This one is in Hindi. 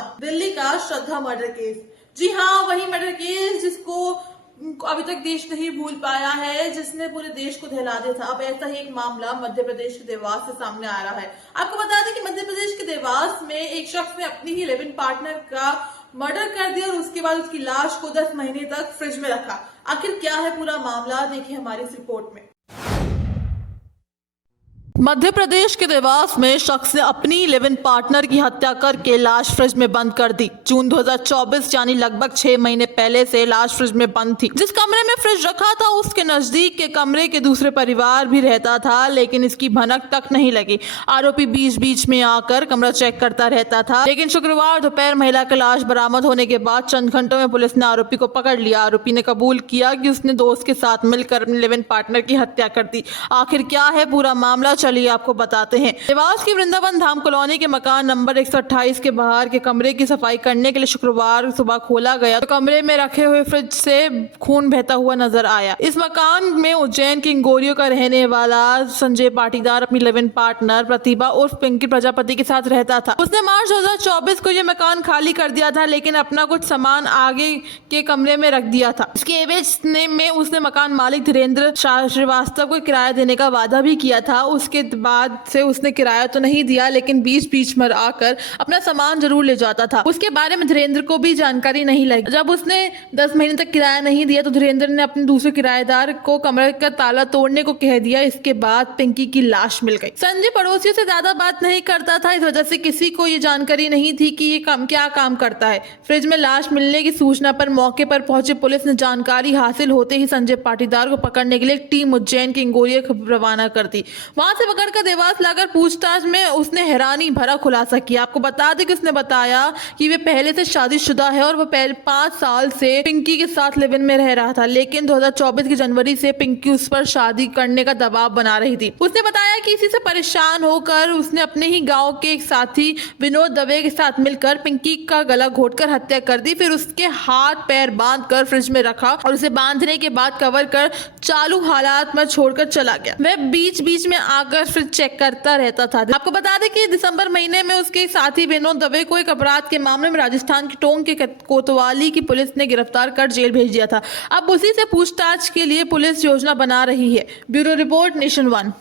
वन। दिल्ली का श्रद्धा मर्डर केस, जी हाँ, वही मर्डर केस जिसको अभी तक देश नहीं भूल पाया है, जिसने पूरे देश को दहला दिया था। अब ऐसा ही एक मामला मध्य प्रदेश के देवास से सामने आ रहा है। आपको बता दें कि मध्य प्रदेश के देवास में एक शख्स ने अपनी ही लिव इन पार्टनर का मर्डर कर दिया और उसके बाद उसकी लाश को 10 महीने तक फ्रिज में रखा। आखिर क्या है पूरा मामला, देखिए हमारी इस रिपोर्ट में। मध्य प्रदेश के देवास में शख्स ने अपनी लिव इन पार्टनर की हत्या करके लाश फ्रिज में बंद कर दी। जून 2024 यानी लगभग 6 महीने पहले से लाश फ्रिज में बंद थी। जिस कमरे में फ्रिज रखा था उसके नजदीक के कमरे के दूसरे परिवार भी रहता था, लेकिन इसकी भनक तक नहीं लगी। आरोपी बीच बीच में आकर कमरा चेक करता रहता था, लेकिन शुक्रवार दोपहर महिला की लाश बरामद होने के बाद चंद घंटों में पुलिस ने आरोपी को पकड़ लिया। आरोपी ने कबूल किया कि उसने दोस्त के साथ मिलकर अपने लिव इन पार्टनर की हत्या कर दी। आखिर क्या है पूरा मामला, चलिए आपको बताते हैं। देवास की वृंदावन धाम कॉलोनी के मकान नंबर 128 के बाहर के कमरे की सफाई करने के लिए शुक्रवार सुबह खोला गया तो कमरे में रखे हुए फ्रिज से खून बहता हुआ नजर आया। इस मकान में उज्जैन के इंगोरियो का रहने वाला संजय पाटीदार अपनी लिव इन पार्टनर प्रतिभा उर्फ पिंकी प्रजापति के साथ रहता था। उसने मार्च 2024 को यह मकान खाली कर दिया था, लेकिन अपना कुछ सामान आगे के कमरे में रख दिया था। इसके एवज में उसने मकान मालिक धीरेन्द्र श्रीवास्तव को किराया देने का वादा भी किया था। उसके बाद से उसने किराया तो नहीं दिया, लेकिन बीच बीच में आकर अपना सामान जरूर ले जाता था। उसके बारे में धीरेन्द्र को भी जानकारी नहीं लगी। जब उसने 10 महीने तक किराया नहीं दिया तो धीरेन्द्र ने अपने दूसरे किराएदार को कमरे का ताला तोड़ने को कह दिया। इसके बाद पिंकी की लाश मिल गई। संजय पड़ोसियों से ज्यादा बात नहीं करता था, इस वजह से किसी को ये जानकारी नहीं थी कि ये क्या काम करता है। फ्रिज में लाश मिलने की सूचना पर मौके पर पहुंची पुलिस ने जानकारी हासिल होते ही संजय पाटीदार को पकड़ने के लिए एक टीम उज्जैन के इंगोरिया रवाना कर दी। वहां से पकड़कर देवास लाकर पूछताछ में उसने हैरानी भरा खुलासा किया। आपको बता दें कि उसने बताया कि वे पहले से शादीशुदा है और वो पहले 5 साल से पिंकी के साथ लिव इन में रह रहा था, लेकिन 2024 की जनवरी से पिंकी उस पर शादी करने का दबाव बना रही थी। उसने बताया कि इसी से परेशान होकर उसने अपने ही गांव के एक साथी विनोद दवे के साथ मिलकर पिंकी का गला घोटकर हत्या कर दी। फिर उसके हाथ पैर बांधकर फ्रिज में रखा और उसे बांधने के बाद कवर कर चालू हालात में छोड़कर चला गया। वह बीच बीच में आकर फ्रिज चेक करता रहता था। आपको बता दें कि दिसंबर महीने में उसके साथी विनोद दवे को एक अपराध के मामले में राजस्थान की टोंक के कोतवाली की पुलिस ने गिरफ्तार कर जेल भेज दिया था। अब उसी से पूछताछ के लिए पुलिस योजना बना रही है। Bureau report, nation one.